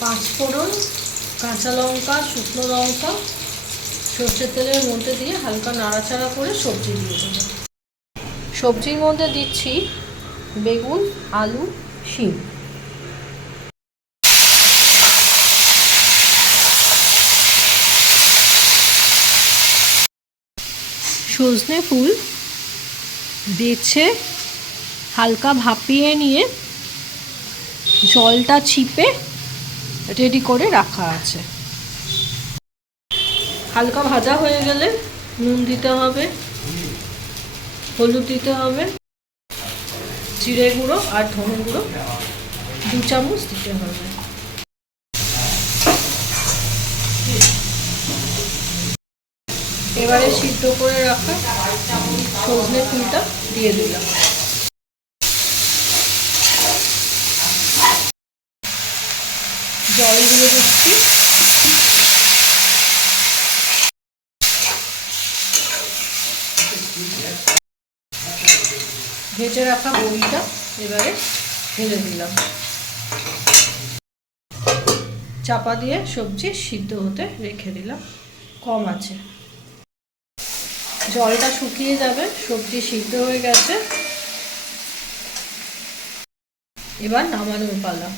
পাঁচফোড়ন কাঁচা লঙ্কা, শুকনো লঙ্কা, সর্ষের তেলের মধ্যে দিয়ে হালকা নাড়াচাড়া করে সবজি দিয়ে দেবো। সবজির মধ্যে দিচ্ছি বেগুন, আলু, শিম। সজনে ফুল বেছে হালকা ভাপিয়ে নিয়ে জলটা চিপে রেডি করে রাখা আছে। হালকা ভাজা হয়ে গেলে নুন দিতে হবে, হলুদ দিতে হবে, জিরে গুঁড়ো আর ধনে গুঁড়ো দু চামচ দিতে হবে। এবারে সিদ্ধ করে রাখা সজনে ফুলটা দিয়ে দিলাম। জল দিয়ে দিচ্ছি। ভেজে রাখা বড়িটা এবারে ঢেলে দিলাম। চাপা দিয়ে সবজি সিদ্ধ হতে রেখে দিলাম। কম আছে। জলটা শুকিয়ে যাবে, সবজি সিদ্ধ হয়ে গেছে। এবার নামানোর পালা।